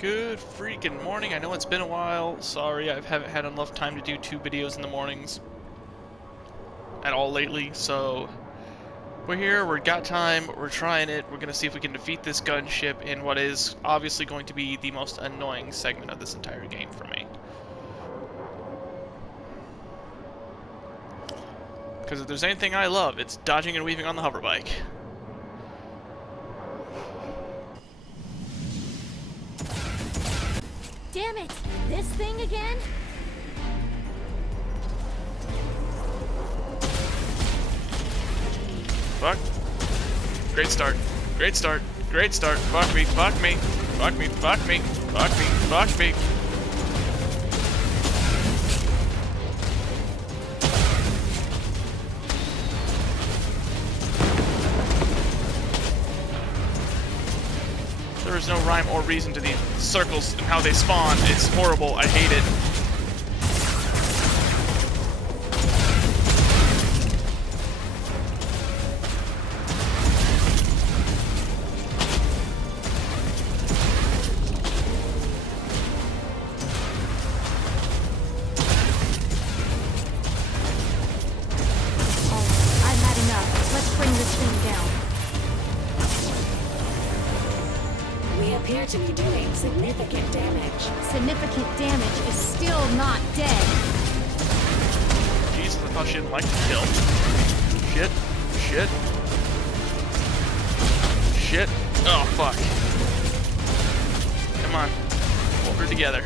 Good freaking morning. I know it's been a while. Sorry, I haven't had enough time to do 2 videos in the mornings at all lately, so we're here, we've got time, we're trying it, we're gonna see if we can defeat this gunship in what is obviously going to be the most annoying segment of this entire game for me. Because if there's anything I love, it's dodging and weaving on the hoverbike. Damn it! This thing again? Fuck. Great start. Great start. Great start. Fuck me. Fuck me. Fuck me. Fuck me. Fuck me. Fuck me. There is no rhyme or reason to these circles and how they spawn. It's horrible. I hate it. I've had enough. Let's bring this thing down. We appear to be doing significant damage. Significant damage is still not dead. Jesus, I thought she didn't like to kill. Shit. Shit. Shit. Oh, fuck. Come on. Hold her together.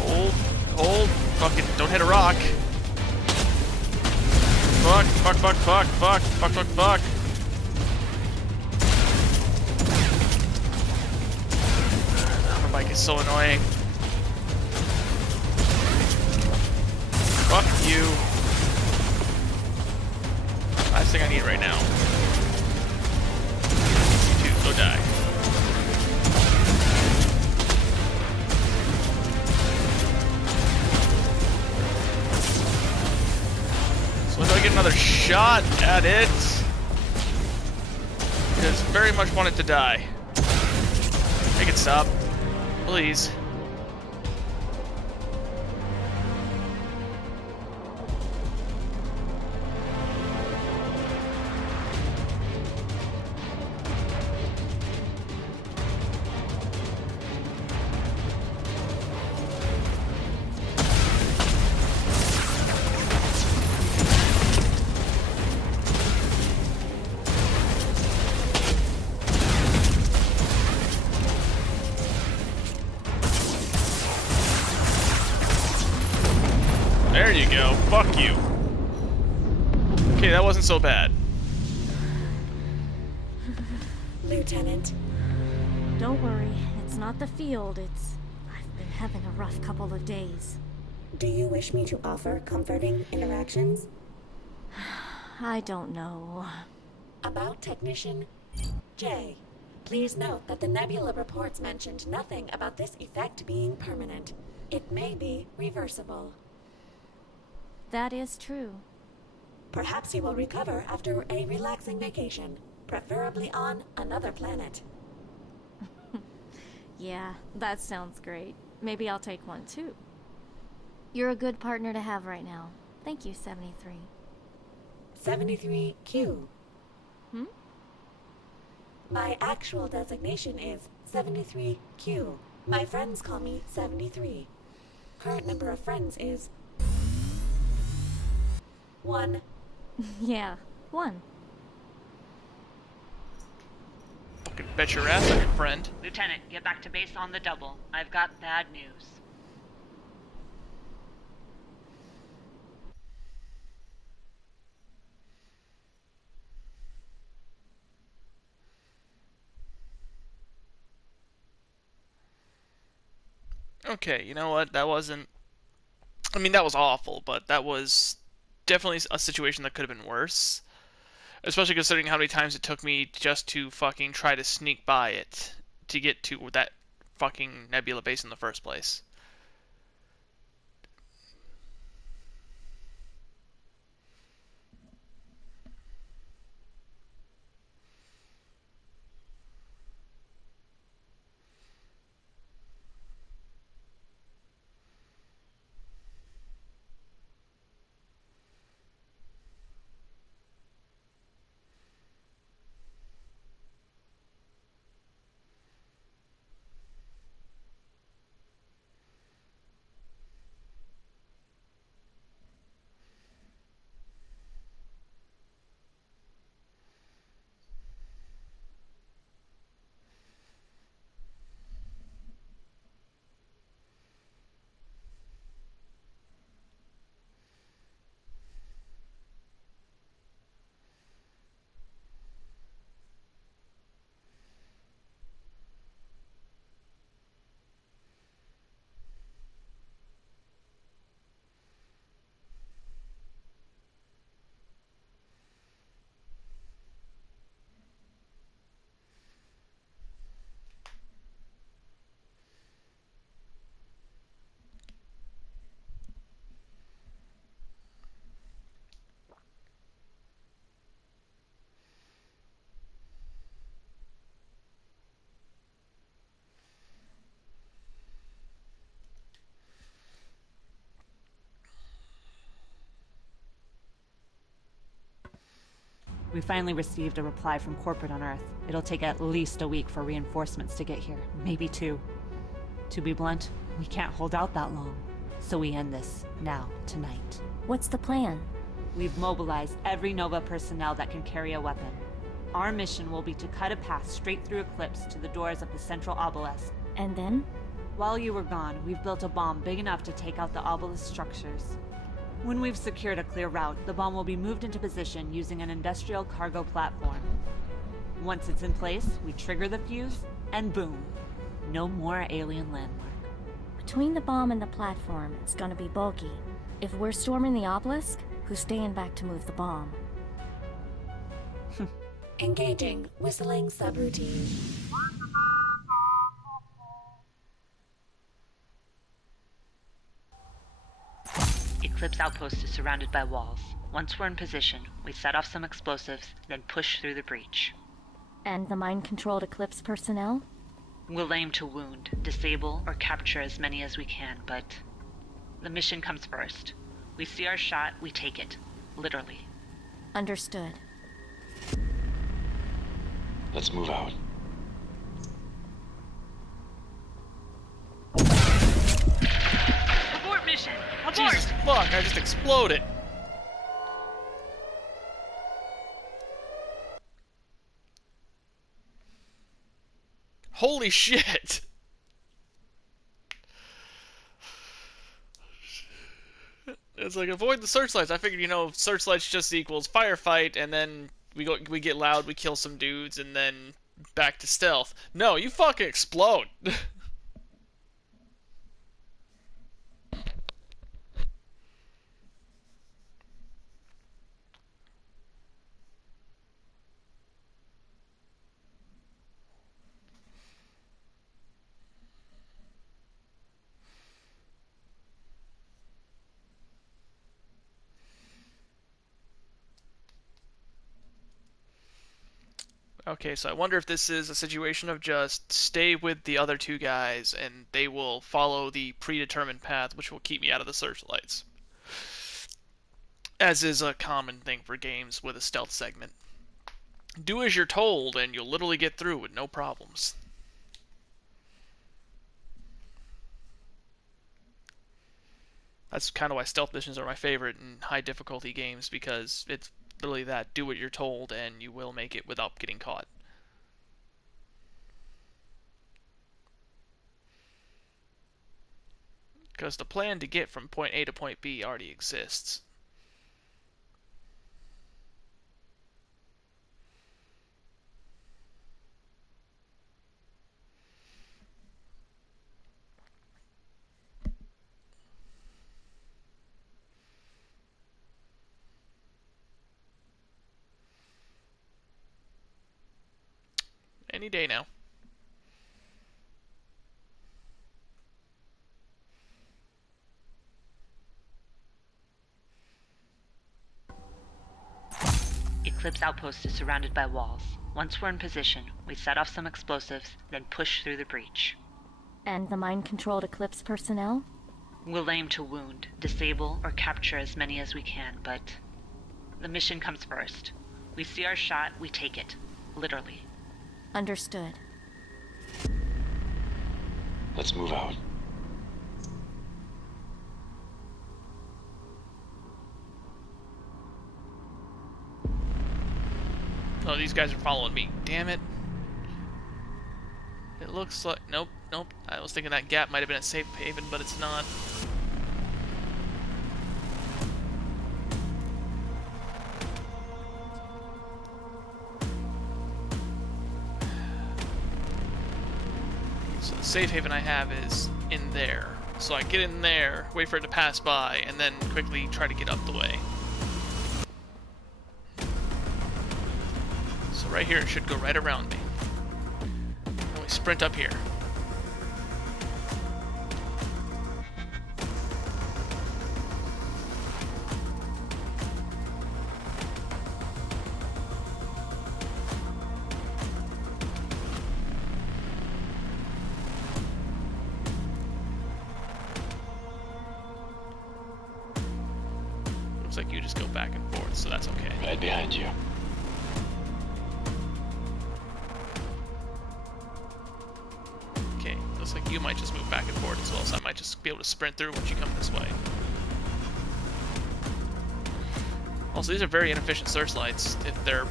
Hold. Hold. Fucking don't hit a rock. Fuck. Fuck, fuck, fuck, fuck. Fuck, fuck, fuck. The bike is so annoying. Fuck you. Last thing I need right now. You two, go die. So do I get another shot at it? Because very much want it to die. Make it stop. Please. There you go. Fuck you. Okay, that wasn't so bad. Lieutenant, Don't worry, it's not the field, I've been having a rough couple of days. do you wish me to offer comforting interactions? I don't know. About Technician J. Please note that the nebula reports mentioned nothing about this effect being permanent. It may be reversible. That is true. Perhaps you will recover after a relaxing vacation, preferably on another planet. Yeah, that sounds great. Maybe I'll take one too. You're a good partner to have right now. Thank you, 73. 73Q. Hmm? My actual designation is 73Q. My friends call me 73. Current number of friends is 1. Yeah, one. Fucking bet your ass on your friend. Lieutenant, get back to base on the double. I've got bad news. Okay, you know what? That wasn't... I mean, that was awful, but that was definitely a situation that could have been worse. Especially considering how many times it took me just to fucking try to sneak by it to get to that fucking nebula base in the first place. We finally received a reply from corporate on Earth. It'll take at least a week for reinforcements to get here, maybe 2. To be blunt, we can't hold out that long. So we end this, now, tonight. What's the plan? We've mobilized every Nova personnel that can carry a weapon. Our mission will be to cut a path straight through Eclipse to the doors of the central obelisk. And then? While you were gone, we've built a bomb big enough to take out the obelisk structures. When we've secured a clear route, the bomb will be moved into position using an industrial cargo platform. Once it's in place, we trigger the fuse, and boom. No more alien landmark. Between the bomb and the platform, it's gonna be bulky. If we're storming the obelisk, who's staying back to move the bomb? Engaging whistling subroutine. Eclipse Outpost is surrounded by walls. Once we're in position, we set off some explosives, then push through the breach. And the mind-controlled Eclipse personnel? We'll aim to wound, disable, or capture as many as we can, but the mission comes first. We see our shot, we take it. Literally. Understood. Let's move out. Abort mission! Abort! Jesus fuck, I just exploded. Holy shit! It's like, avoid the searchlights. I figured, searchlights just equals firefight, and then we get loud, we kill some dudes, and then back to stealth. No, you fucking explode. Okay, so I wonder if this is a situation of just stay with the other 2 guys and they will follow the predetermined path, which will keep me out of the searchlights. As is a common thing for games with a stealth segment. Do as you're told and you'll literally get through with no problems. That's kind of why stealth missions are my favorite in high difficulty games, because it's literally that. Do what you're told and you will make it without getting caught. Because the plan to get from point A to point B already exists. Any day now. Eclipse Outpost is surrounded by walls. Once we're in position, we set off some explosives, then push through the breach. And the mind-controlled Eclipse personnel? We'll aim to wound, disable, or capture as many as we can, but the mission comes first. We see our shot, we take it. Literally. Understood. Let's move out. Oh, these guys are following me. Damn it. It looks like... Nope. I was thinking that gap might have been a safe haven, but it's not. So the safe haven I have is in there. So I get in there, wait for it to pass by, and then quickly try to get up the way. So right here, it should go right around me. And we sprint up here. Looks like you just go back and forth, so that's okay. Right behind you. like you might just move back and forth as well, so I might just be able to sprint through once you come this way. Also, these are very inefficient searchlights if they're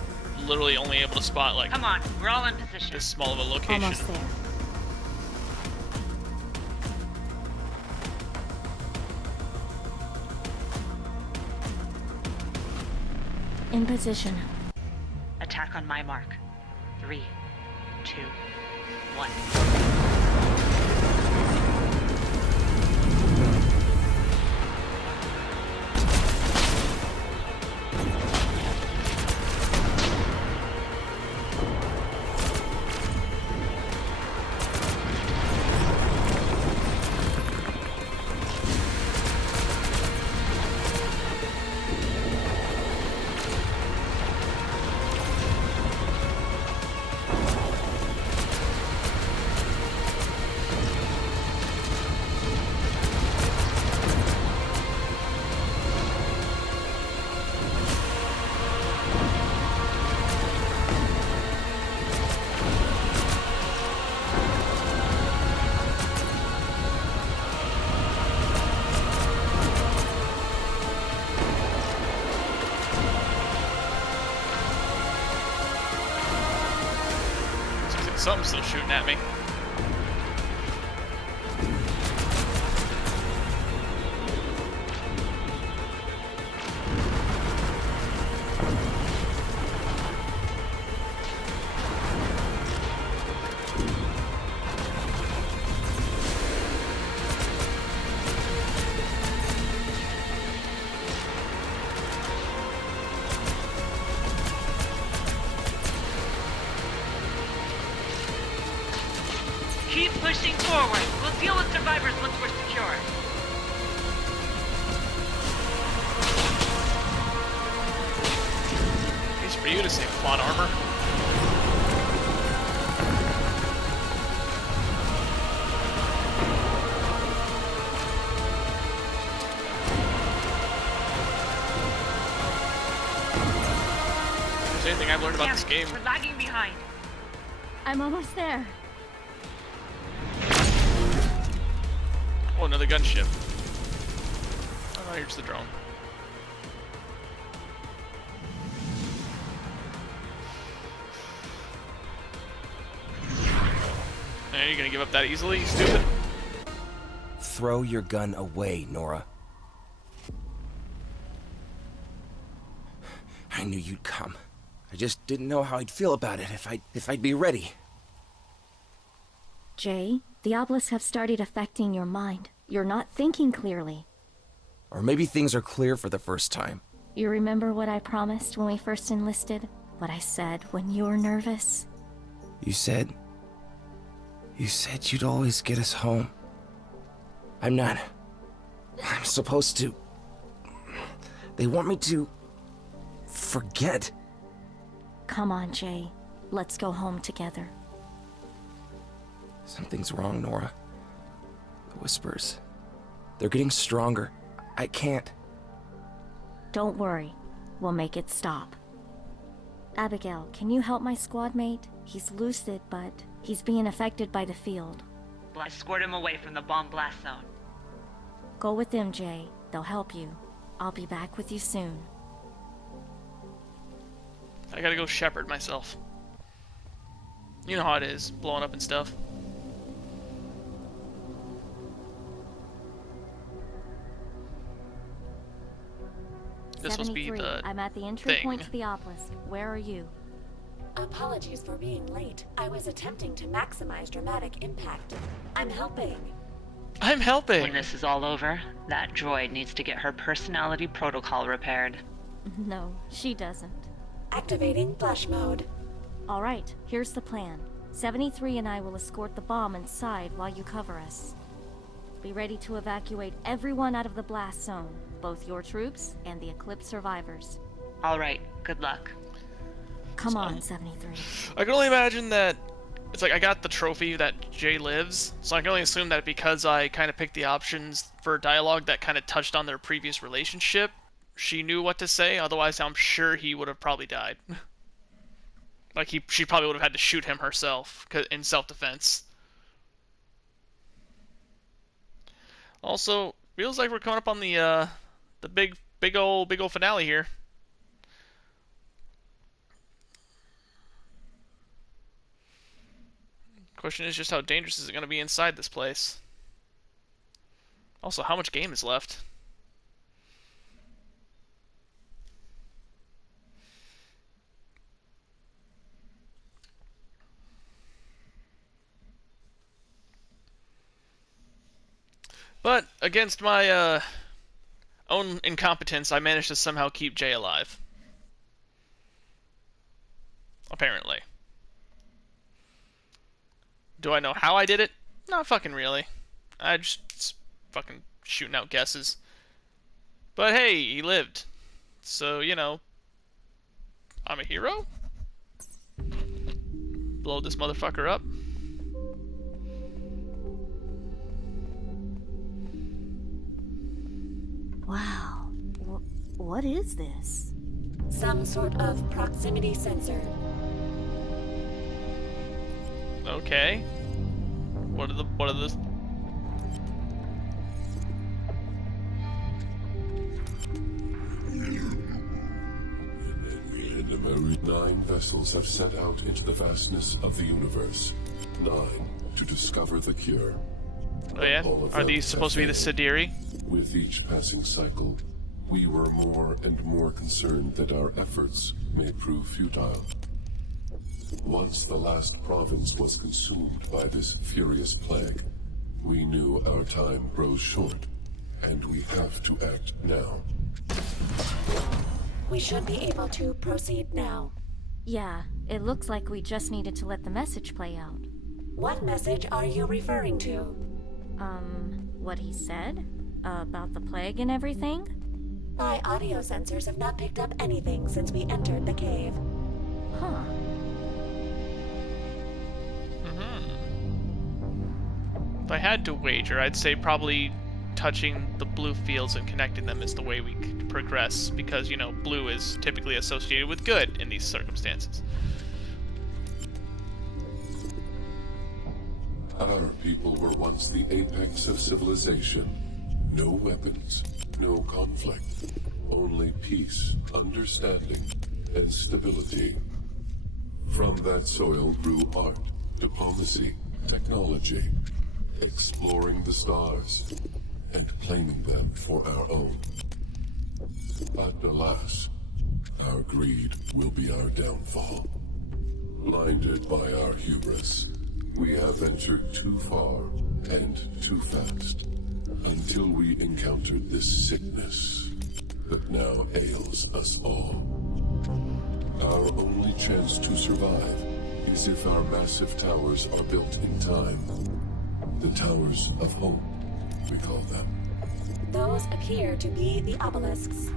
literally only able to spot like Come on, we're all in position. this small of a location. Almost there. In position. Attack on my mark. 3, 2, 1. Something's still shooting at me. Keep pushing forward. We'll deal with survivors once we're secure. Easy for you to say plot armor. If there's anything I've learned about this game. We're lagging behind. I'm almost there. Oh, another gunship. Oh, here's the drone. Are you gonna give up that easily, you stupid? Throw your gun away, Nora. I knew you'd come. I just didn't know how I'd feel about it, if I'd be ready. Jay, the obelisk have started affecting your mind. You're not thinking clearly. Or maybe things are clear for the first time. You remember what I promised when we first enlisted? What I said when you were nervous? You said you'd always get us home. I'm supposed to... They want me to... forget. Come on, Jay. Let's go home together. Something's wrong, Nora. The whispers. They're getting stronger. I can't. Don't worry. We'll make it stop. Abigail, can you help my squad mate? He's lucid, but he's being affected by the field. Escort him away from the bomb blast zone. Go with them, Jay. They'll help you. I'll be back with you soon. I gotta go shepherd myself. You know how it is, blowing up and stuff. This must be 73. the I'm at the entry thing. point to the obelisk. Where are you? Apologies for being late. I was attempting to maximize dramatic impact. I'm helping. I'm helping! When this is all over, that droid needs to get her personality protocol repaired. No, she doesn't. Activating flash mode. All right, here's the plan. 73 and I will escort the bomb inside while you cover us. Be ready to evacuate everyone out of the blast zone, both your troops and the Eclipse survivors. All right, good luck. Come on, 73. I can only imagine that it's like I got the trophy that Jay lives, so I can only assume that because I kind of picked the options for dialogue that kind of touched on their previous relationship, she knew what to say. Otherwise, I'm sure he would have probably died. Like she probably would have had to shoot him herself in self-defense. Also, feels like we're coming up on the big old finale here. Question is just how dangerous is it going to be inside this place? Also, how much game is left? But against my own incompetence, I managed to somehow keep Jay alive. Apparently. Do I know how I did it? Not fucking really. I just fucking shooting out guesses. But hey, he lived. So, you know, I'm a hero? Blow this motherfucker up. Wow. What is this? Some sort of proximity sensor. Okay. What are the In 9 vessels have set out into the vastness of the universe. 9 to discover the cure. Oh yeah? All of Are them these supposed to be the have Sidiri? With each passing cycle, we were more and more concerned that our efforts may prove futile. Once the last province was consumed by this furious plague, we knew our time grows short, and we have to act now. We should be able to proceed now. Yeah, it looks like we just needed to let the message play out. What message are you referring to? What he said? About the plague and everything? My audio sensors have not picked up anything since we entered the cave. Huh. If I had to wager, I'd say probably touching the blue fields and connecting them is the way we could progress, because, you know, blue is typically associated with good in these circumstances. Our people were once the apex of civilization. No weapons, no conflict, only peace, understanding, and stability. From that soil grew art, diplomacy, technology, exploring the stars, and claiming them for our own. But alas, our greed will be our downfall. Blinded by our hubris, we have ventured too far and too fast, until we encountered this sickness that now ails us all. Our only chance to survive is if our massive towers are built in time. The Towers of Hope, we call them. Those appear to be the obelisks.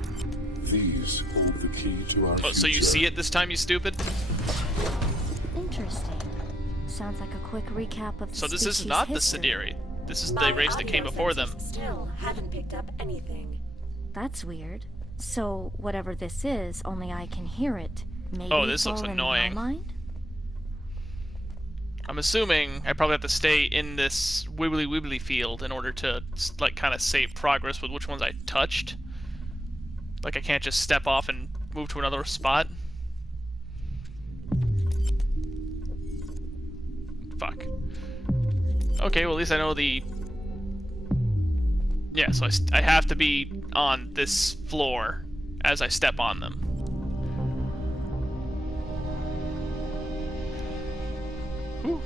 These hold the key to our future. Oh, so you see it this time, you stupid? Interesting. Sounds like a quick recap of the So this is species' not the history. Sidiri. This is My the race that came audio before them. sensors still haven't picked up anything. That's weird. So whatever this is, only I can hear it. Maybe Oh, this it's looks all annoying. in your mind? I'm assuming I probably have to stay in this wibbly field in order to, like, kind of save progress with which ones I touched. Like, I can't just step off and move to another spot. Fuck. Okay, well, at least I know the... Yeah, so I have to be on this floor as I step on them. Whew.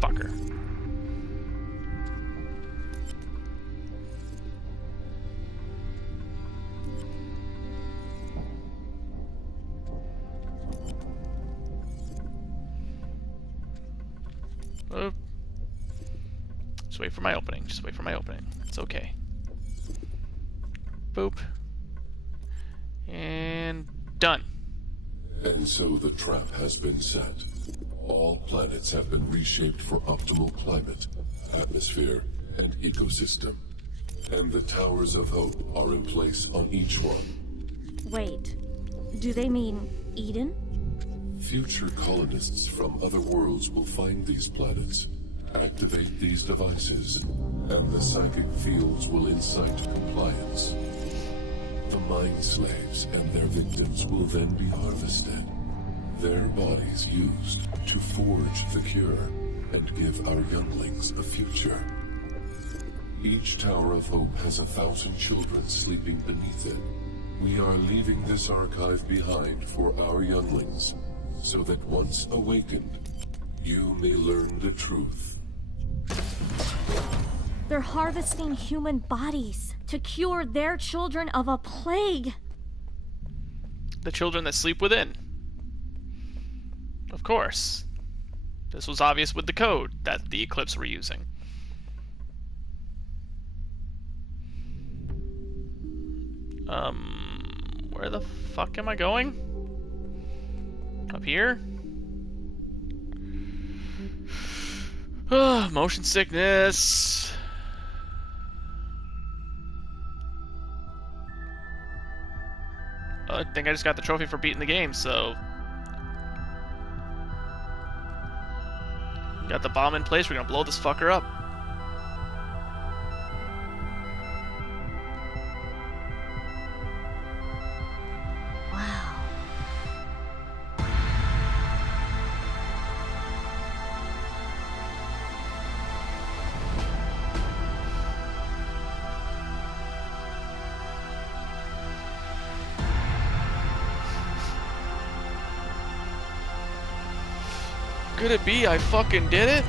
Fucker. Oh. Just wait for my opening. Just wait for my opening. It's okay. Boop. And done. And so the trap has been set. All planets have been reshaped for optimal climate, atmosphere, and ecosystem. And the Towers of Hope are in place on each one. Wait. Do they mean Eden? Future colonists from other worlds will find these planets, activate these devices, and the psychic fields will incite compliance. The mind slaves and their victims will then be harvested, their bodies used to forge the cure and give our younglings a future. Each Tower of Hope has 1,000 children sleeping beneath it. We are leaving this archive behind for our younglings, so that once awakened, you may learn the truth. They're harvesting human bodies to cure their children of a plague. The children that sleep within. Of course. This was obvious with the code that the Eclipse were using. Where the fuck am I going? Up here? Motion sickness. I think I just got the trophy for beating the game, so... Got the bomb in place, we're gonna blow this fucker up. Wow. Could it be I fucking did it?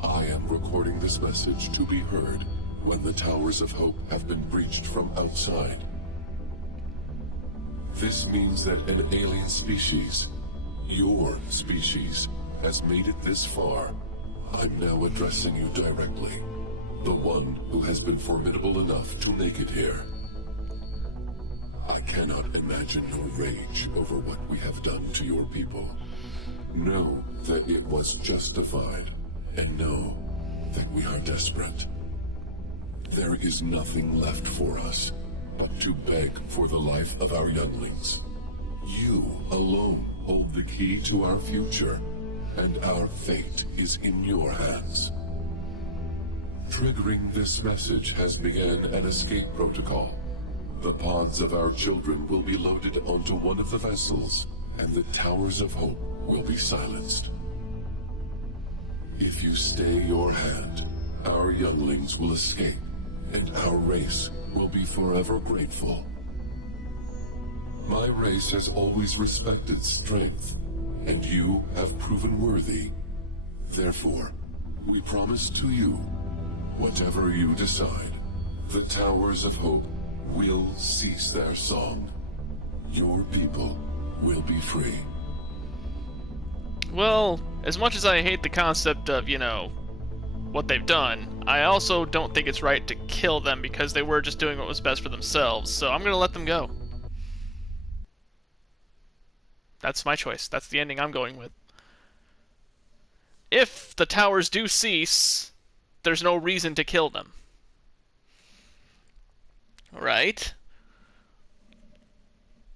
I am recording this message to be heard when the Towers of Hope have been breached from outside. This means that an alien species, your species, has made it this far. I'm now addressing you directly. The one who has been formidable enough to make it here. I cannot imagine your rage over what we have done to your people. Know that it was justified, and know that we are desperate. There is nothing left for us but to beg for the life of our younglings. You alone hold the key to our future, and our fate is in your hands. Triggering this message has begun an escape protocol. The pods of our children will be loaded onto one of the vessels, and the Towers of Hope will be silenced. If you stay your hand, our younglings will escape, and our race will be forever grateful. My race has always respected strength, and you have proven worthy. Therefore, we promise to you, whatever you decide, the Towers of Hope will cease their song. Your people will be free. Well, as much as I hate the concept of, you know, what they've done, I also don't think it's right to kill them because they were just doing what was best for themselves, so I'm gonna let them go. That's my choice. That's the ending I'm going with. If the towers do cease, there's no reason to kill them. Right?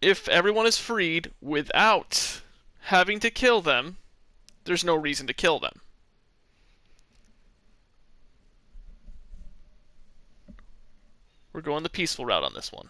If everyone is freed without having to kill them, there's no reason to kill them. We're going the peaceful route on this one.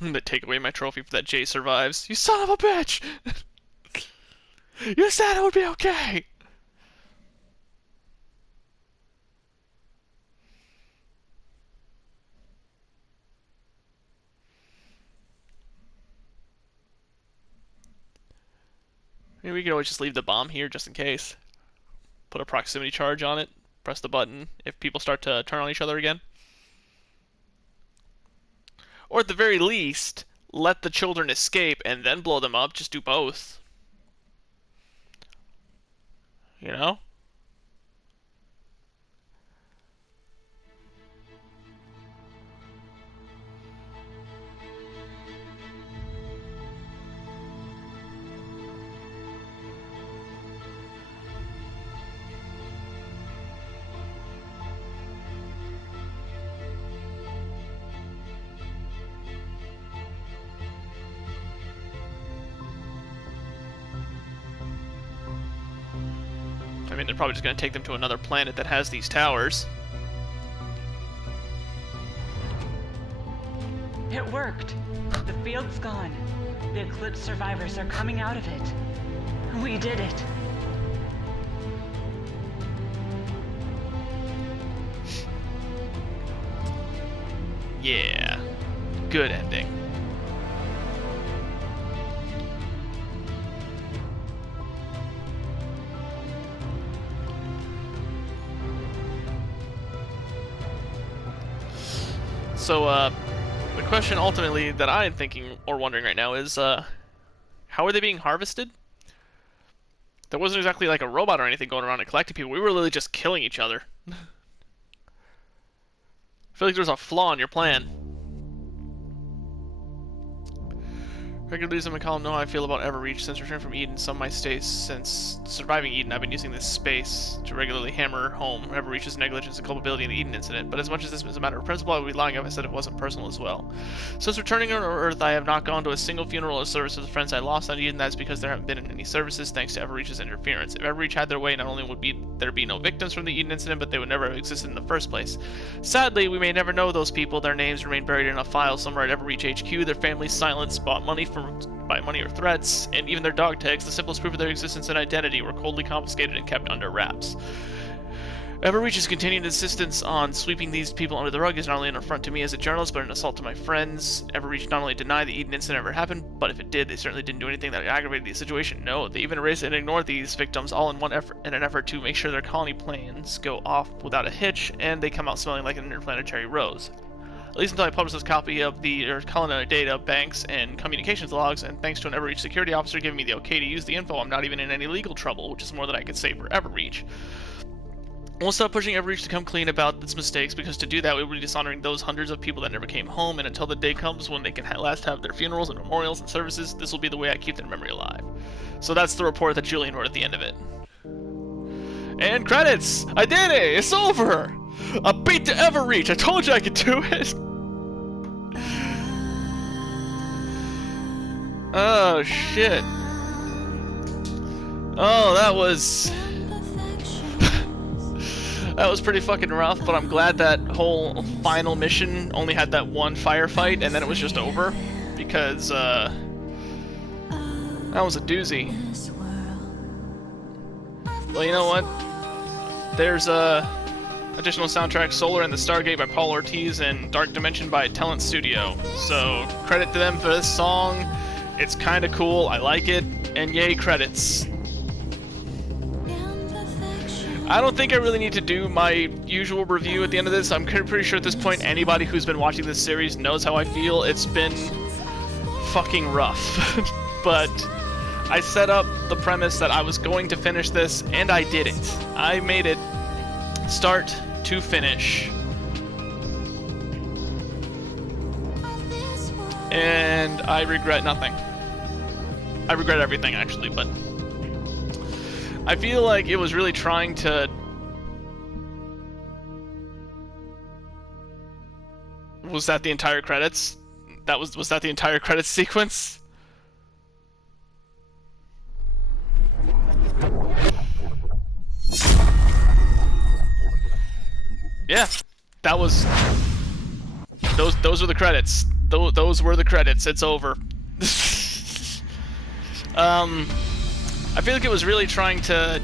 I'm gonna take away my trophy for that Jay survives. You son of a bitch! You said it would be okay! Maybe we could always just leave the bomb here just in case. Put a proximity charge on it. Press the button if people start to turn on each other again. Or at the very least, let the children escape and then blow them up. Just do both. You know? I mean, they're probably just going to take them to another planet that has these towers. It worked. The field's gone. The Eclipse survivors are coming out of it. We did it. Yeah. Good ending. So, the question ultimately that I'm thinking or wondering right now is, how are they being harvested? There wasn't exactly like a robot or anything going around and collecting people. We were literally just killing each other. I feel like there's a flaw in your plan. Regular Lisa McCollum know how I feel about Everreach. Since returning from Eden, some of my stays since surviving Eden, I've been using this space to regularly hammer home Everreach's negligence and culpability in the Eden incident. But as much as this is a matter of principle, I would be lying if I said it wasn't personal as well. Since returning on Earth, I have not gone to a single funeral or service of the friends I lost on Eden. That's because there haven't been any services thanks to Everreach's interference. If Everreach had their way, not only would there be no victims from the Eden incident, but they would never have existed in the first place. Sadly, we may never know those people. Their names remain buried in a file somewhere at Everreach HQ. Their families silenced, bought money by money or threats, and even their dog tags, the simplest proof of their existence and identity, were coldly confiscated and kept under wraps. Everreach's continued insistence on sweeping these people under the rug is not only an affront to me as a journalist, but an assault to my friends. Everreach not only denied the Eden incident ever happened, but if it did, they certainly didn't do anything that aggravated the situation. No, they even erased and ignored these victims, all in an effort to make sure their colony plans go off without a hitch, and they come out smelling like an interplanetary rose. At least until I publish this copy of the culinary data, banks, and communications logs, and thanks to an Everreach security officer giving me the okay to use the info, I'm not even in any legal trouble, which is more than I could say for Everreach. We'll stop pushing Everreach to come clean about its mistakes, because to do that we would be dishonoring those hundreds of people that never came home, and until the day comes when they can at last have their funerals and memorials and services, this will be the way I keep their memory alive. So that's the report that Julian wrote at the end of it. And credits! I did it! It's over! I beat the Everreach! I told you I could do it! Oh, shit. Oh, that was... that was pretty fucking rough, but I'm glad that whole final mission only had that one firefight, and then it was just over, because, that was a doozy. Well, you know what? There's, additional soundtrack Solar and the Stargate by Paul Ortiz and Dark Dimension by Talent Studio. So, credit to them for this song. It's kinda cool, I like it, and yay credits. I don't think I really need to do my usual review at the end of this. I'm pretty sure at this point anybody who's been watching this series knows how I feel. It's been fucking rough. But I set up the premise that I was going to finish this, and I did it. I made it start to finish. And I regret nothing. I regret everything, actually, but I feel like it was really trying to... Was that the entire credits? Was that the entire credits sequence? Yeah, that was... Those were the credits. Those were the credits. It's over. I feel like it was really trying to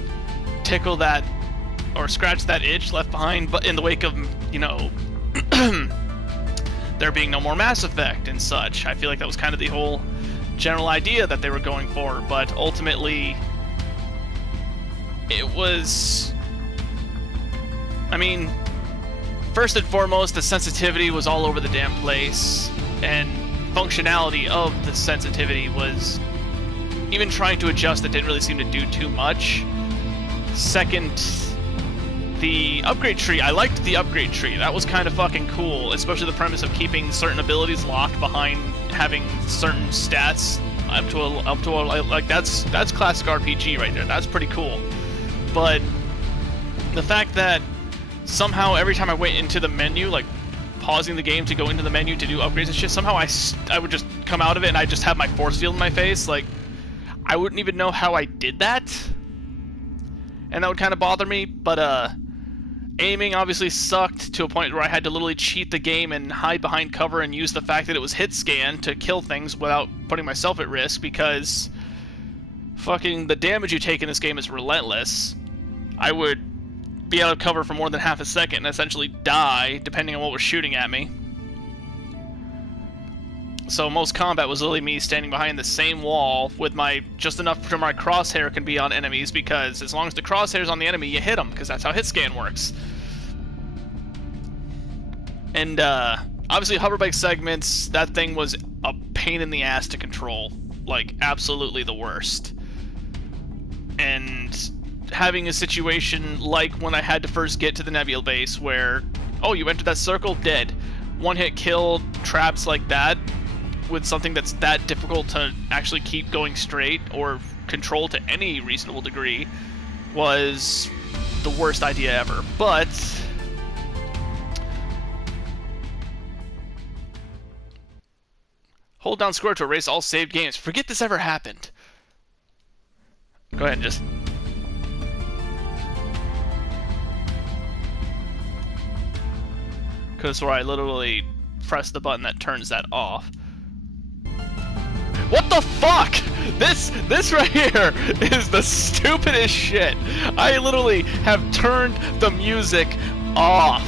tickle that, or scratch that itch left behind, but in the wake of, you know, there being no more Mass Effect and such. I feel like that was kind of the whole general idea that they were going for, but ultimately it was... I mean, first and foremost, the sensitivity was all over the damn place, and functionality of the sensitivity was... even trying to adjust it didn't really seem to do too much. Second, the upgrade tree, I liked the upgrade tree. That was kind of fucking cool, especially the premise of keeping certain abilities locked behind having certain stats up to a like that's classic RPG right there. That's pretty cool. But the fact that somehow every time I went into the menu, like pausing the game to go into the menu to do upgrades and shit, somehow I would just come out of it and I just have my force field in my face. Like, I wouldn't even know how I did that. And that would kind of bother me, but aiming obviously sucked to a point where I had to literally cheat the game and hide behind cover and use the fact that it was hit scan to kill things without putting myself at risk, because fucking the damage you take in this game is relentless. I would be out of cover for more than half a second and essentially die depending on what was shooting at me. So most combat was literally me standing behind the same wall with my just enough to my crosshair can be on enemies, because as long as the crosshair's on the enemy, you hit them, because that's how hit scan works. And obviously hoverbike segments, that thing was a pain in the ass to control, like absolutely the worst. And having a situation like when I had to first get to the Nebula base where, oh, you entered that circle, dead. One hit kill, traps like that, with something that's that difficult to actually keep going straight or control to any reasonable degree, was the worst idea ever. But hold down square to erase all saved games. Forget this ever happened. Go ahead and just... because where I literally press the button that turns that off. What the fuck? This right here is the stupidest shit. I literally have turned the music off.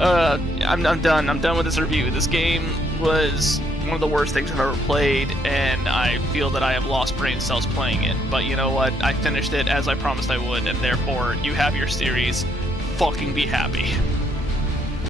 I'm done. I'm done with this review. This game was one of the worst things I've ever played, and I feel that I have lost brain cells playing it. But you know what? I finished it as I promised I would, and therefore you have your series. Fucking be happy.